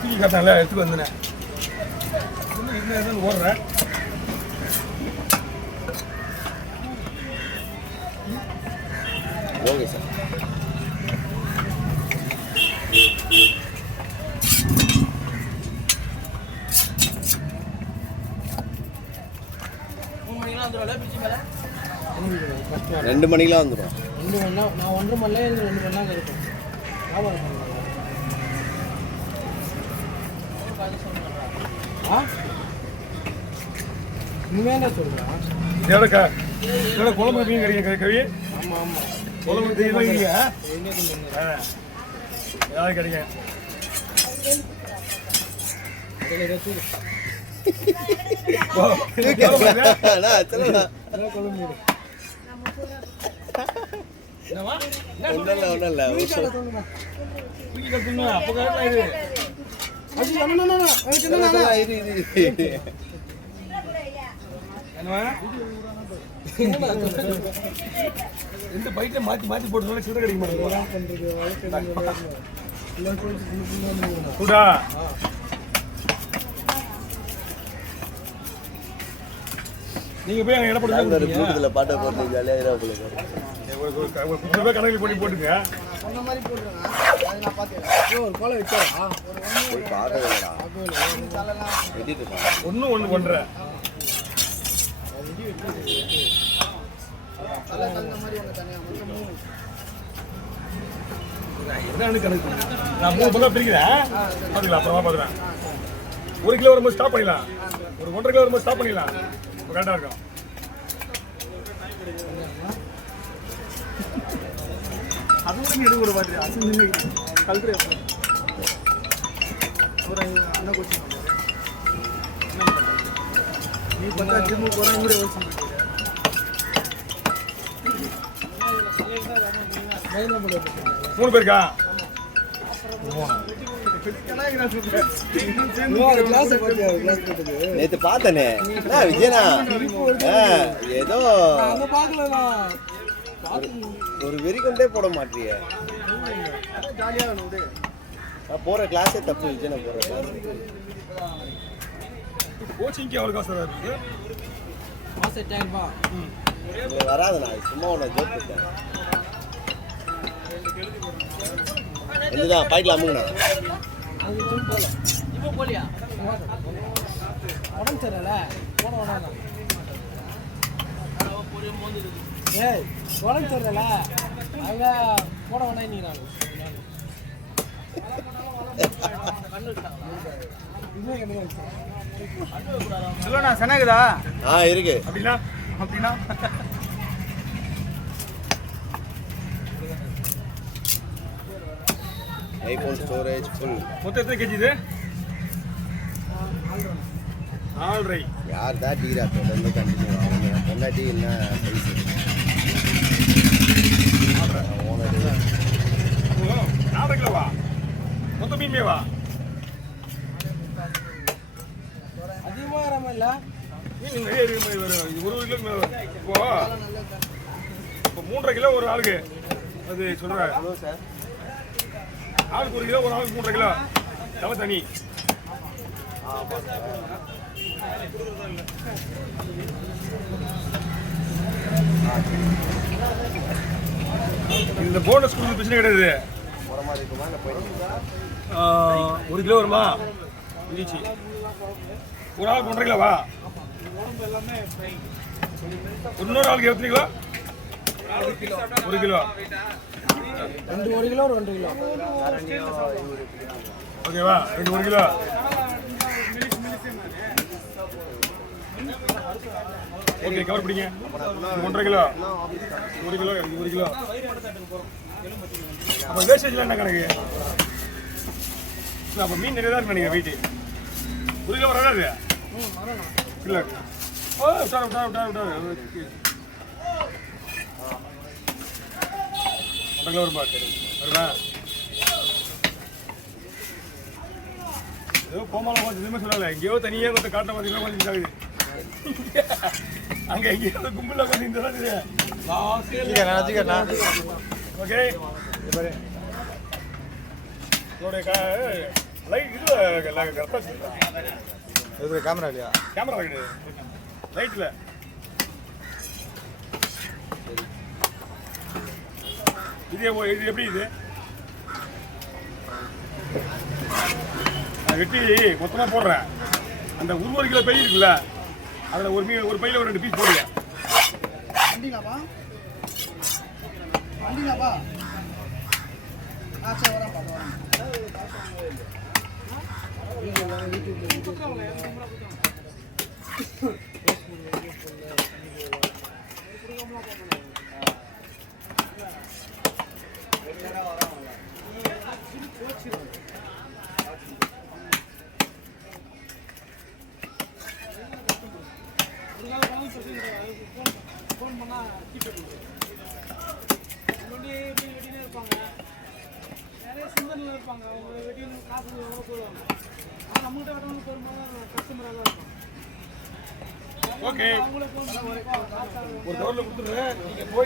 தூக்கி காட்டாங்களே எடுத்துட்டு வந்தேன் என்ன ஓடுறேன். Okay sir. ரெண்டு மணிக்கெலாம் வந்துடும். 2 மணி நேரம் நான் 1:30 மணி நேரம் 2 மணி நேரம் இருக்கும். வியாபாரம் பண்ணலாம். இனிமேல் என்ன சொல்கிறான்? இதோட குழம்பு மீன் கிடைக்கும் கவி. ஆமாம் ஆமாம், குழம்பு தெரியுமா? ஏதாவது கிடைக்கும். ரெண்டு பைட்ல மாத்தி மாத்தி போட்டு சில்லறை கிடைக்க மாட்டேங்குது. நீங்க போய் அங்க இடப்படுறது பாட்டை போட்டு ஜாலியாக கணக்கில் போட்டு போட்டுங்க. அந்த மாதிரி போட்டுருங்க. அது நான் பார்த்தேன். ஒரு கோலை வச்சாரா? ஒன்று ஒன்று பண்ணுறேன். என்னன்னு கணக்கு நான் 3 பக்கம் பிரிக்கிறேன். பார்த்துக்கலாம், அப்புறமா பார்க்குறேன். 1 கிலோ வரும்போது ஸ்டாப் பண்ணிடலாம். ஒரு 1.5 கிலோ வரும்போது ஸ்டாப் பண்ணிடலாம். கரெக்டாக இருக்கும். அது கூட எடுக்க கூட மாட்டேன். அசந்து கல்றே ஒரு அண்ணன் கோச்சிங் நீ பார்த்தா ஜிம்மு போகிறேன் கூட யோசிச்சு 3 பேருக்கா? நேற்று பார்த்தனே விஜயனா, ஏதோ ஒரு வெறி கொண்டே போட மாட்டிய. போற கிளாஸே தப்பு. விஜயனா போற கிளாஸ் கோச்சிங்க்கு எவ்வளோ காசு இருக்கு? வராது. நான் சும்மா ஒன்று ஜோக் பண்ணேன். இதுதான் பாய்க்கலாம் அம்முங்கண்ணா. இப்போ போலியா உடம்பு சரியில்ல போட வேணாம். ஏய் உடம்பு சரியில்ல அங்கே போட வேணாம். நீ சொல்லுண்ணா சென்னாக்குதா? இருக்கு. அப்படின்னா அப்படின்னா ஐபோன் ஸ்டோரேஜ் ஃபுல். மொத்தம் எத்தனை கேஜி இது? 4.5. யார் தான் டீரா தொடர்ந்து கண்டினியூ ஆகுங்க. பொண்டாட்டி என்ன சைஸ்? 4 கிலோவா? மொத்தம் மீன்மேவா? அதிகமாக வராமல் இல்லை. மீன் நிறைய இருக்கு. ஒரு கிலோ இப்போ 3.5 கிலோ ஒரு ஆளுக்கு. அது சொல்கிறேன். சார் ஆளுக்கு 1 கிலோ, ஒரு ஆளுக்கு 3.5 கிலோ. தலை தனி. இந்த போனஸ் கொடுத்து பிரச்சனை கிடையாது. 1 கிலோ வருமா? இருந்துச்சு. ஒரு ஆளுக்கு 1.5 கிலோவா? இன்னொரு ஆளுக்கு எத்தனை கிலோ? 1 கிலோ. 1 kilo 2 kilo. ஓகேவா? 1 கிலோ. ஓகே, கவர் பிடிங்க. 1.5 கிலோ, 1 கிலோ, 1 கிலோ. அப்போ வேஸ்டேஜ்லாம் என்ன கணக்கு? அப்போ மீன் நிறைய தான் இருக்கு நினைக்கிறேன். வெயிட்டு 1 கிலோ வராது இல்லை. விட்டாரு. வருமா? ஏதோ கோமாளம் கொஞ்சம் எதுவுமே சொல்லலை. எங்கேயோ தனியாக கொஞ்சம் காட்ட பார்த்தீங்கன்னா கொஞ்சம் இதாகுது. அங்கே எங்கேயோ கும்பலில் கொஞ்சம் இந்த ஓகே. என்னுடைய லைட் இது கரெக்டாக இது கேமரா இல்லையா? கேமரா கிடையாது லைட்டில். இது எப்படி இது நான் வெட்டி மொத்தமாக போடுறேன். அந்த 1 கிலோ பை இருக்குல்ல, அதில் ஒரு பையில் ஒரு 2 பீஸ் போடுங்க. வண்டிங்களாப்பா வண்டிங்களாப்பா சரி வரேன் பார்க்கலாம். ஃபோன் பண்ணால் வெட்டினே இருப்பாங்க, நிறைய சிந்தனையில் இருப்பாங்க. அவங்க வெட்டின்னு காசு எவ்வளோ போடுவாங்க. ஆனால் நம்மகிட்ட வெட்டவங்க போகும்போது கஸ்டமராக தான் இருக்கும். ஓகே, அவங்களே ஃபோன் ஒரு கவரில் கொடுத்துருங்க. நீங்கள் போய்